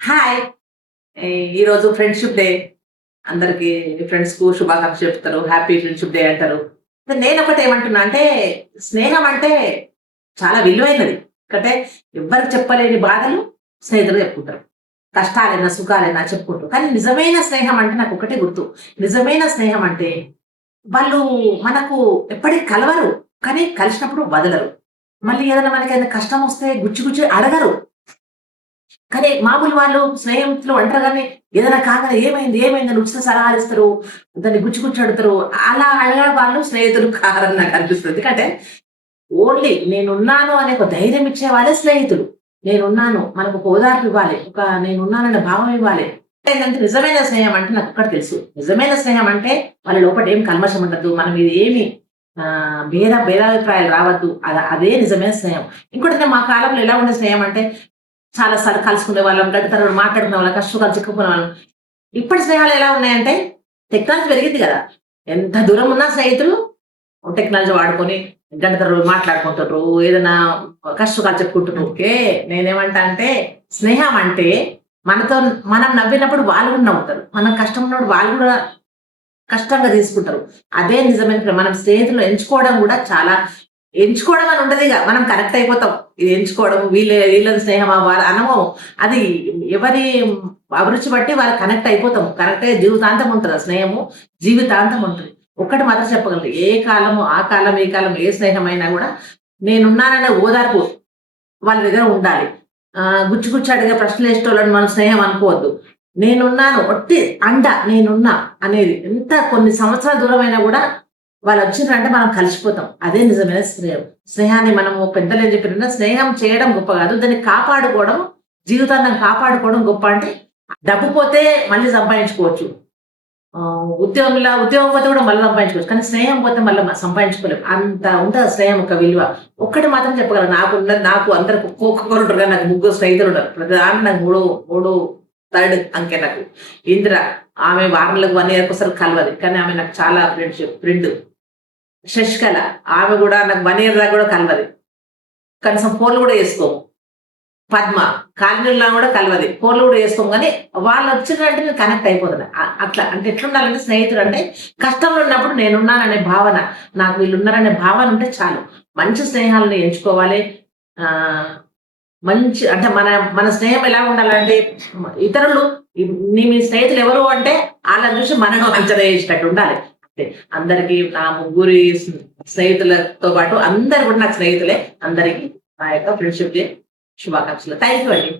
Hi! ఈరోజు friendship day. అందరికి ఫ్రెండ్స్‌కు శుభాకాంక్షలు చెప్తారు. హ్యాపీ ఫ్రెండ్‌షిప్ డే అంటారు. నేనొకటి ఏమంటున్నా అంటే, స్నేహం అంటే చాలా విలువైనది. ఎందుకంటే ఎవ్వరికి చెప్పలేని బాధలు స్నేహితులు చెప్పుకుంటారు. కష్టాలైనా, సుఖాలైనా చెప్పుకుంటారు. కానీ నిజమైన స్నేహం అంటే నాకొక్కటే గుర్తు. నిజమైన స్నేహం అంటే వాళ్ళు మనకు ఎప్పటికి కలవరు. కానీ కలిసినప్పుడు వదలరు. మళ్ళీ ఏదైనా మనకేదైనా కష్టమొస్తే గుచ్చి గుచ్చి అడగరు. కానీ మామూలు వాళ్ళు స్నేహితులు అంటారు గానీ, ఏదైనా కాగానే ఏమైంది? ఏమైంది? అని ఉచిత సలహాలిస్తారు. దాన్ని గుచ్చి గుచ్చి అడుగుతారు. అలా అడిగే వాళ్ళు స్నేహితులు కారని నాకనిపిస్తది. ఎందుకంటే, ఓన్లీ నేనున్నాను అనే ఒక ధైర్యం ఇచ్చే వాళ్ళే స్నేహితులు. నేనున్నాను. మనకు ఒక ఓదార్పు ఇవ్వాలి. నేనున్నాననే భావం ఇవ్వాలి. ఏంటంటే నిజమైన స్నేహం అంటే నాకొక్కటి తెలుసు. నిజమైన స్నేహం అంటే వాళ్ళ లోపట ఏం కల్మషం ఉండదు. మన మీద ఏమి భేదాభిప్రాయాలు రావద్దు. అదే నిజమైన స్నేహం. ఇంకోటి మా కాలంలో ఎలా ఉండే స్నేహం అంటే చాలా సార్లు కలుసుకునేవాళ్ళం. గంట తరబడి మాట్లాడుకునేవాళ్ళం. కష్టాలు చిక్కుకునేవాళ్ళం. ఇప్పటి స్నేహాలు ఎలా ఉన్నాయంటే టెక్నాలజీ పెరిగింది గదా! ఎంత దూరం ఉన్న స్నేహితులు టెక్నాలజీ వాడుకొని గంట తరబడి మాట్లాడుకుంటుర్రు. ఏదైనా కష్టాలు చెప్పుకుంటుర్రు. ఓకే. నేనేమంటా అంటే స్నేహం అంటే మనతో మనం నవ్వినప్పుడు వాళ్ళు గూడా నవ్వుతారు. మనం కష్టం ఉన్నప్పుడు వాళ్ళు గూడా కష్టంగా తీసుకుంటారు. అదే నిజమైన ప్రేమ. మనం స్నేహితులను ఎంచుకోవడం గూడా చాలా ఎంచుకోవడం అని ఉండదిగ. మనం కనెక్ట్ అయిపోతాం. ఇది ఎంచుకోవడం వీళ్ళది స్నేహమా అనము. అది ఎవరి అభిరుచి బట్టి వాళ్ళు కనెక్ట్ అయిపోతాం. కనెక్ట్ అయ్యే జీవితాంతం ఉంటది ఆ స్నేహము. జీవితాంతం ఉంటది. ఒక్కటి మాత్రం చెప్పగలను. ఏ కాలము, ఆ కాలం, ఈ కాలం ఏ స్నేహమైనా గూడా నేనున్నాననే ఓదార్పు వాళ్ళ దగ్గర ఉండాలి. గుచ్చి గుచ్చి అడిగే ప్రశ్నలేసేటోళ్ళని మనం స్నేహం అనుకోవద్దు. నేనున్నాను ఒట్టి అండ నేనున్నా అనేది. ఎంత కొన్ని సంవత్సరాల దూరమైనా గూడా వాళ్ళొచ్చిండ్రంటే మనం కలిసిపోతాం. అదే నిజమైన స్నేహం. స్నేహాన్ని మనము పెద్దలేం చెప్పిన స్నేహం చేయడం గొప్ప గాదు. దాన్ని కాపాడుకోవడం, జీవితాంతం కాపాడుకోవడం గొప్ప అంటే డబ్బు పోతే మళ్ళీ సంపాదించుకోవచ్చు. ఉద్యోగం పోతే గూడా మళ్ళీ సంపాదించుకోవచ్చు. కానీ స్నేహం పోతే మళ్ళీ సంపాదించుకోలేం. అంత ఉంటది ఆ స్నేహం యొక్క విలువ. ఒక్కటి మాత్రం చెప్పగలను. నాకు అందరికి ఒక్కొక్కరుంటారు గానీ నాకు ముగ్గురు స్నేహితులుంటారు. ప్రతి దాంట్లో నాకు మూడు థర్డ్ అంకె నాకు. ఇందిర. ఆమె వారాలకు 1 ఇయర్‌కోసారి కలవది. కానీ ఆమె నాకు చాలా ఫ్రెండ్. శశికళ. ఆమె గూడా నాకు 1 ఇయర్ దాకా గూడా కలవది. కనీసం ఫోన్‌లు గూడా చేసుకోము. పద్మ. కాలనీలో గూడా కలవది. ఫోన్‌లు గూడా చేసుకోము గానీ, వాళ్ళొచ్చిండ్రంటే నేను కనెక్ట్ అయిపోతున్నా. అట్లా. అంటే ఎట్లుండాలంటే స్నేహితుడంటే కష్టంలో ఉన్నప్పుడు నేనున్నాననే భావన, నాకు వీళ్ళున్నారనే భావన ఉంటే చాలు. మంచి స్నేహాలను ఎంచుకోవాలి. ఆహ్, మంచి అంటే మన స్నేహం ఎలా ఉండాలంటే ఇతరులు మీ స్నేహితులు ఎవరు అంటే ఆళ్ళని చూసి మనను అంచనా ఏసేటట్టు ఉండాలి. అంతే. అందరికి నా ముగ్గురి స్నేహితులతో పాటు అందరూ కూడా నాకు స్నేహితులే. అందరికి నా యొక్క ఫ్రెండ్‌షిప్ డే శుభాకాంక్షలు. థాంక్ యూ అండి.